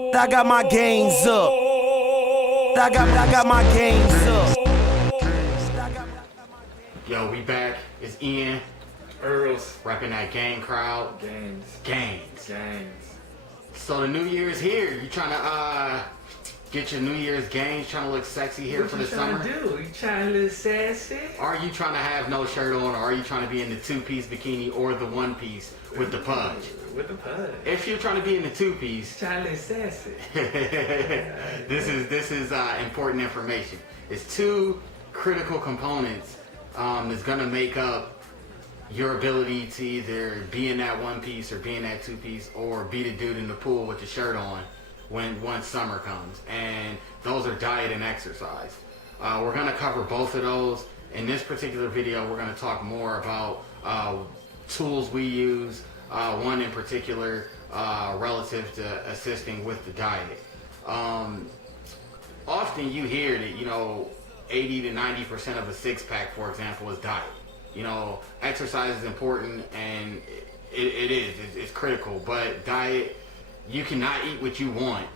I got my gains up. I got my gains up. Yo, we back. It's Ian. Earls. Repping that gang crowd. Games. So the new year's here. You trying to get your New Year's games, trying to look sexy here for the summer? What you trying to do? You trying to look sassy? Are you trying to have no shirt on, or are you trying to be in the two-piece bikini or the one-piece with the pudge? With the pudge. If you're trying to be in the two-piece, Trying to look sassy. this is important information. It's two critical components that's gonna make up your ability to either be in that one piece or be in that two piece, or be the dude in the pool with the shirt on once summer comes. And those are diet and exercise. We're gonna cover both of those. In this particular video, we're gonna talk more about tools we use, one in particular relative to assisting with the diet. Often you hear that, 80 to 90% of a six-pack, for example, is diet. Exercise is important, and it is. It's critical. But diet, you cannot eat what you want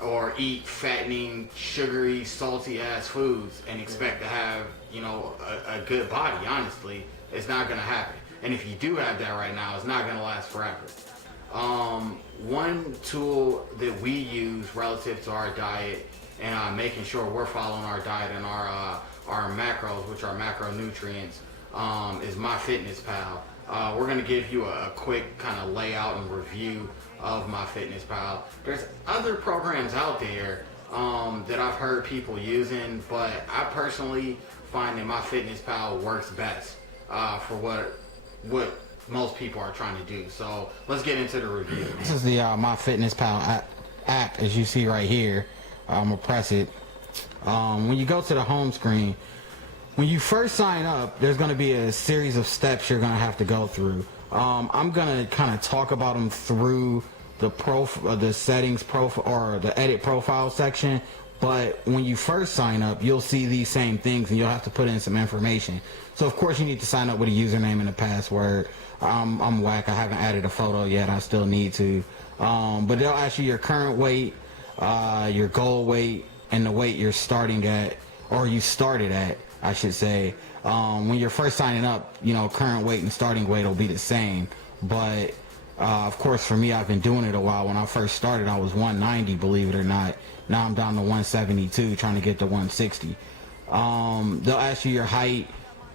or eat fattening, sugary, salty-ass foods and expect to have, a good body. Honestly, it's not going to happen. And if you do have that right now, it's not going to last forever. One tool that we use relative to our diet and making sure we're following our diet and our macros, which are macronutrients, is MyFitnessPal. We're going to give you a quick kind of layout and review of MyFitnessPal. There's other programs out there that I've heard people using, but I personally find that MyFitnessPal works best for what most people are trying to do. So let's get into the review. This is the MyFitnessPal app, as you see right here. I'm gonna press it. When you go to the home screen, when you first sign up, there's going to be a series of steps you're going to have to go through. I'm going to kind of talk about them through the settings profile or the edit profile section. But when you first sign up, you'll see these same things, and you'll have to put in some information. So of course you need to sign up with a username and a password. I'm whack. I haven't added a photo yet. I still need to. But they'll ask you your current weight, your goal weight, and the weight you're starting at, or you started at, I should say. When you're first signing up, current weight and starting weight will be the same. But of course, for me, I've been doing it a while. When I first started, I was 190, believe it or not. Now I'm down to 172, trying to get to 160. They'll ask you your height,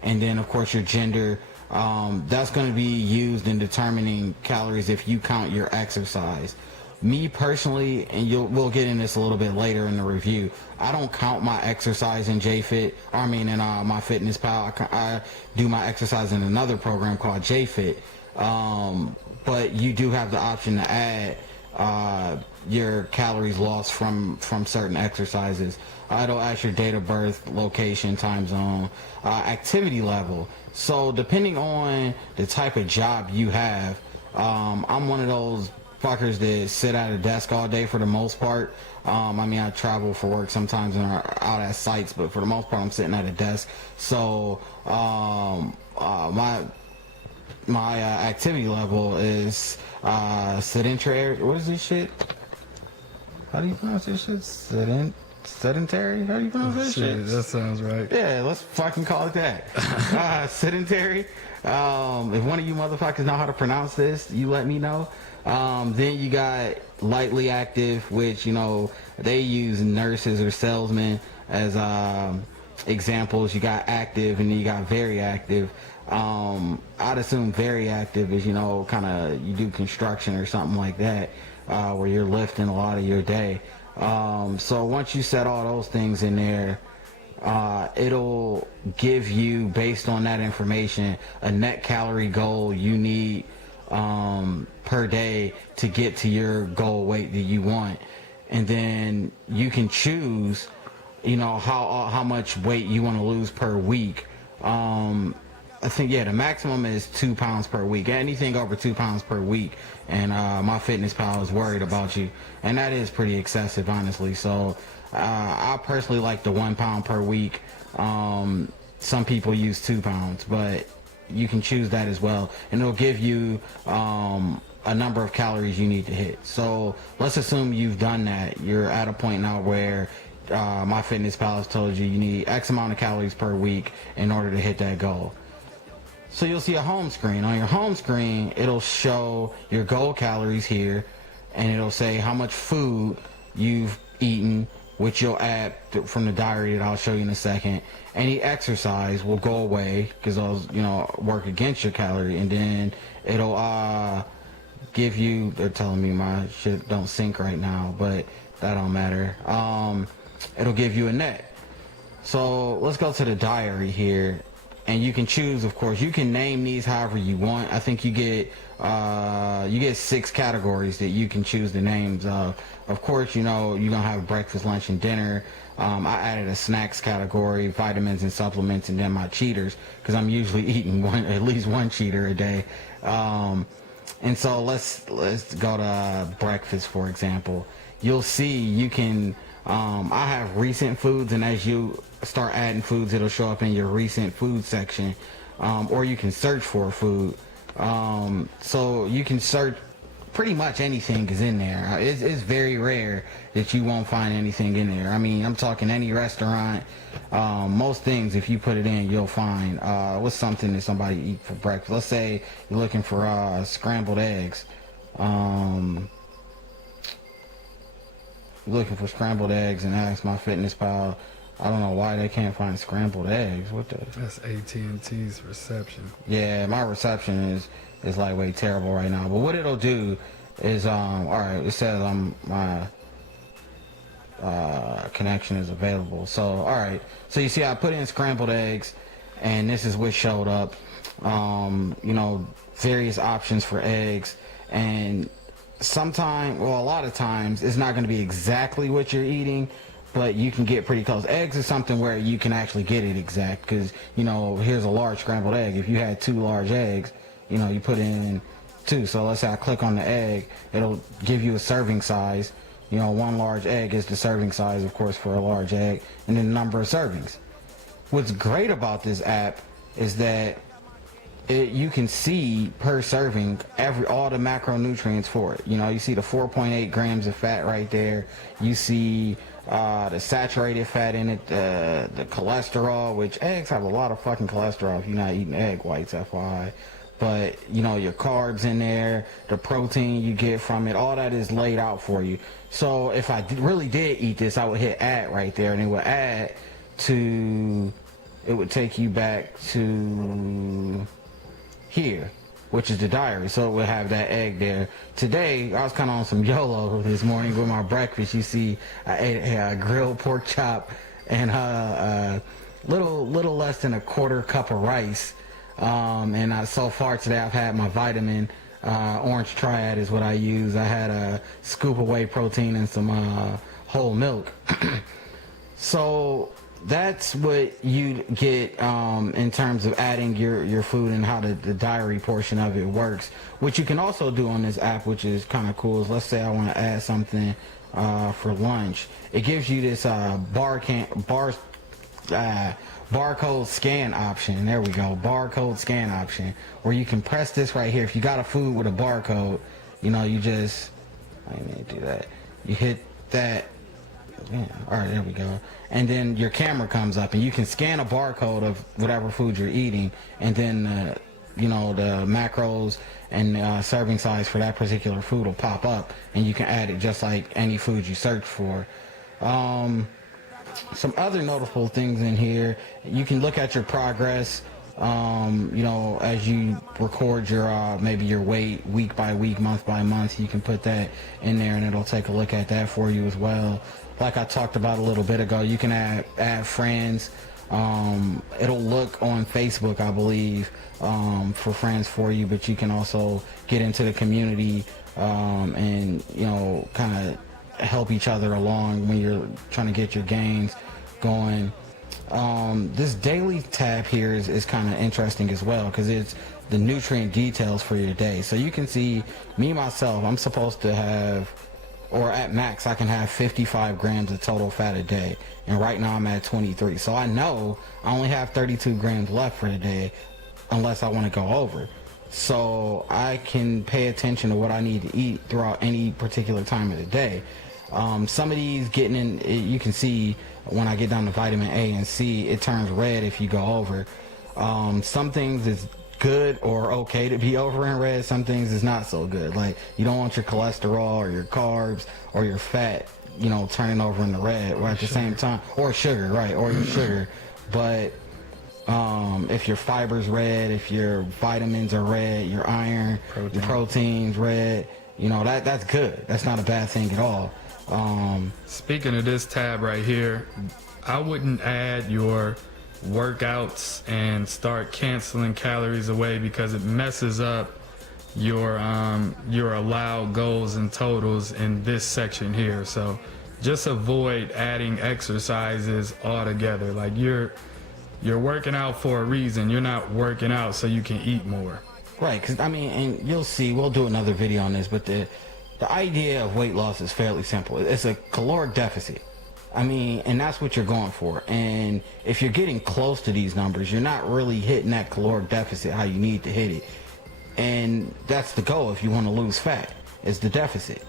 and then of course your gender. That's going to be used in determining calories if you count your exercise. Me personally, and we'll get in this a little bit later in the review, I don't count my exercise in in MyFitnessPal. I do my exercise in another program called JFit. But you do have the option to add your calories lost from certain exercises. It'll ask your date of birth, location, time zone, activity level. So depending on the type of job you have, I'm one of those fuckers that sit at a desk all day for the most part. I travel for work sometimes and are out at sites, but for the most part I'm sitting at a desk. So my activity level is sedentary. What is this shit? How do you pronounce this shit? Sedentary? How do you pronounce this shit? That sounds right. Yeah, let's fucking call it that. Sedentary. If one of you motherfuckers know how to pronounce this, you let me know. Then you got lightly active, which, they use nurses or salesmen as examples. You got active, and then you got very active. I'd assume very active is, you do construction or something like that, where you're lifting a lot of your day. So once you set all those things in there, it'll give you, based on that information, a net calorie goal you need per day to get to your goal weight that you want. And then you can choose, how much weight you want to lose per week. I think, the maximum is 2 pounds per week. Anything over 2 pounds per week, and MyFitnessPal is worried about you, and that is pretty excessive, honestly. So I personally like the 1 pound per week. Some people use 2 pounds, but you can choose that as well, and it'll give you a number of calories you need to hit. So let's assume you've done that. You're at a point now where MyFitnessPal has told you need X amount of calories per week in order to hit that goal. So you'll see a home screen. On your home screen, it'll show your goal calories here, and it'll say how much food you've eaten, which you'll add from the diary that I'll show you in a second. Any exercise will go away because those, work against your calorie, and then it'll give you, they're telling me my shit don't sync right now, but that don't matter. It'll give you a net. So let's go to the diary here, and you can choose, of course, you can name these however you want. I think you get 6 categories that you can choose the names of. Of course, you're gonna have breakfast, lunch, and dinner. I added a snacks category, vitamins and supplements, and then my cheaters, because I'm usually eating at least one cheater a day. And so let's go to breakfast, for example. You'll see you can, I have recent foods, and as you start adding foods, it'll show up in your recent food section, or you can search for a food. So you can search, pretty much anything is in there. It's very rare that you won't find anything in there. I mean, I'm talking any restaurant, most things, if you put it in, you'll find what's something that somebody eat for breakfast. Let's say you're looking for scrambled eggs. Looking for scrambled eggs and ask MyFitnessPal. I don't know why they can't find scrambled eggs. What the? That's AT&T's reception. Yeah, my reception is like way terrible right now. But what it'll do is, all right, it says my connection is available. So, all right. So you see, I put in scrambled eggs, and this is what showed up. Various options for eggs, and sometimes, well, a lot of times, it's not going to be exactly what you're eating, but you can get pretty close. Eggs is something where you can actually get it exact, because, here's a large scrambled egg. If you had 2 large eggs, you put in 2. So let's say I click on the egg, it'll give you a serving size. 1 large egg is the serving size, of course, for a large egg, and then the number of servings. What's great about this app is that you can see per serving all the macronutrients for it. You see the 4.8 grams of fat right there. You see the saturated fat in it, the cholesterol, which eggs have a lot of fucking cholesterol if you're not eating egg whites, FYI. But your carbs in there, the protein you get from it, all that is laid out for you. So if I really did eat this, I would hit add right there, and it would add to, it would take you back to here, which is the diary. So it would have that egg there. Today, I was kind of on some YOLO this morning with my breakfast. You see, I ate a grilled pork chop and a little less than a quarter cup of rice. And so far today, I've had my vitamin. Orange Triad is what I use. I had a scoop of whey protein and some whole milk. So that's what you get in terms of adding your food and how the diary portion of it works. What you can also do on this app, which is kind of cool, is let's say I want to add something for lunch. It gives you this barcode scan option. There we go, barcode scan option, where you can press this right here. If you got a food with a barcode, you just, I need to do that. You hit that. Yeah, all right, there we go. And then your camera comes up, and you can scan a barcode of whatever food you're eating, and then the macros and serving size for that particular food will pop up, and you can add it just like any food you search for. Some other notable things in here, you can look at your progress. As you record your maybe your weight week by week, month by month, you can put that in there, and it'll take a look at that for you as well. Like I talked about a little bit ago, you can add friends. It'll look on Facebook, I believe, for friends for you, but you can also get into the community and kind of help each other along when you're trying to get your gains going. This daily tab here is kind of interesting as well, because it's the nutrient details for your day. So you can see me myself, I'm supposed to have, or at max I can have 55 grams of total fat a day, and right now I'm at 23. So I know I only have 32 grams left for the day unless I want to go over. so I can pay attention to what I need to eat throughout any particular time of the day. Some of these getting in, you can see when I get down to vitamin A and C, it turns red if you go over. Some things is good or okay to be over in red. Some things is not so good. Like, you don't want your cholesterol or your carbs or your fat, you know, turning over in the red, or at the same time, or sugar, right, or your sugar. But if your fiber's red, if your vitamins are red, your iron, your protein's red, you know, that's good. That's not a bad thing at all. Speaking of this tab right here, I wouldn't add your workouts and start canceling calories away, because it messes up your allowed goals and totals in this section here. So just avoid adding exercises altogether. Like, you're working out for a reason. You're not working out so you can eat more. Right, because I mean, and you'll see, we'll do another video on this, but the idea of weight loss is fairly simple. It's a caloric deficit. I mean, and that's what you're going for. And if you're getting close to these numbers, you're not really hitting that caloric deficit how you need to hit it. And that's the goal if you want to lose fat, is the deficit.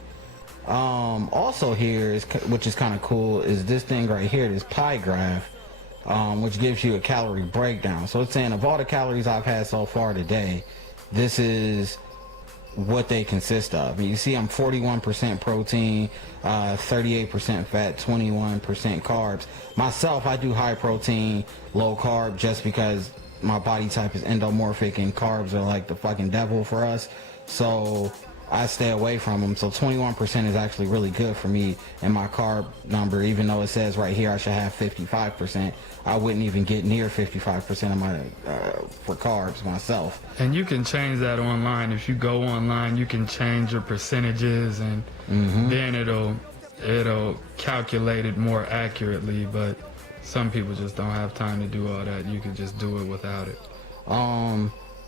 Also here, is, which is kind of cool, is this thing right here, this pie graph, which gives you a calorie breakdown. So it's saying of all the calories I've had so far today, this is what they consist of. And you see I'm 41% protein, 38% fat, 21% carbs. Myself, I do high protein, low carb, just because my body type is endomorphic and carbs are like the fucking devil for us. So I stay away from them. So 21% is actually really good for me in my carb number, even though it says right here I should have 55%. I wouldn't even get near 55% of my for carbs myself. And you can change that online. If you go online, you can change your percentages, and then it'll calculate it more accurately. But some people just don't have time to do all that. You can just do it without it.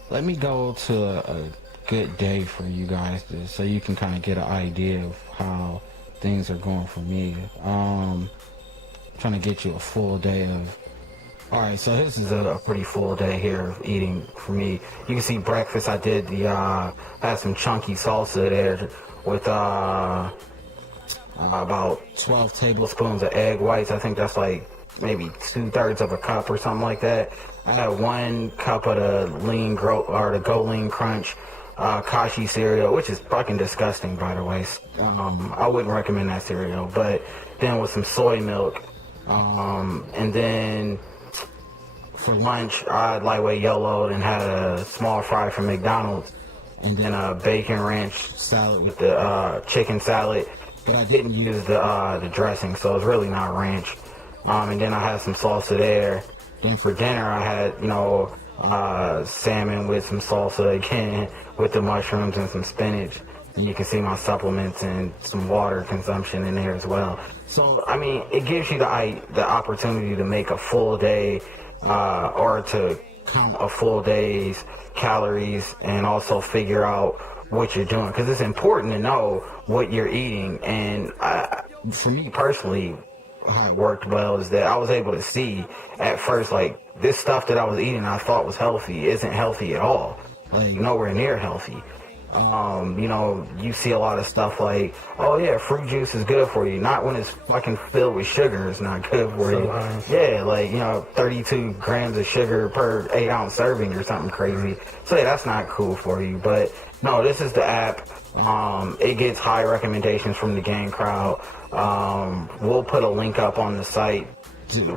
Let me go to a good day for you guys, so you can kind of get an idea of how things are going for me. Trying to get you a full day of. All right, so this is a pretty full day here of eating for me. You can see breakfast. I did I had some chunky salsa there with about 12 tablespoons of egg whites. I think that's like maybe 2/3 of a cup or something like that. I had 1 cup of the Go Lean Crunch Kashi cereal, which is fucking disgusting, by the way. I wouldn't recommend that cereal. But then with some soy milk, and then for lunch I had lightweight yellowed and had a small fry from McDonald's, and then a bacon ranch salad with the chicken salad. But I didn't use the dressing, so it's really not ranch. And then I had some salsa there. Then for dinner I had, you know, salmon with some salsa again, with the mushrooms and some spinach. And you can see my supplements and some water consumption in there as well. So I mean, it gives you the opportunity to make a full day, or to count a full day's calories, and also figure out what you're doing, because it's important to know what you're eating. And for me personally, how it worked well is that I was able to see at first, like, this stuff that I was eating I thought was healthy isn't healthy at all, like nowhere near healthy. You know, you see a lot of stuff like, oh yeah, fruit juice is good for you. Not when it's fucking filled with sugar, it's not good for you. Yeah, like, you know, 32 grams of sugar per 8-ounce serving or something crazy. So yeah, that's not cool for you. But no, this is the app. It gets high recommendations from the gang crowd. We'll put a link up on the site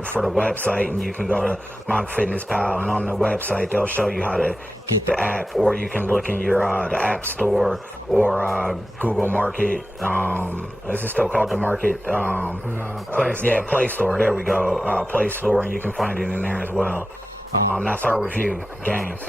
for the website, and you can go to MyFitnessPal, and on the website they'll show you how to get the app, or you can look in your the App Store or Google Market. Is it still called the Market? Play Store. Yeah, Play Store. There we go. Play Store, and you can find it in there as well. That's our review. Games.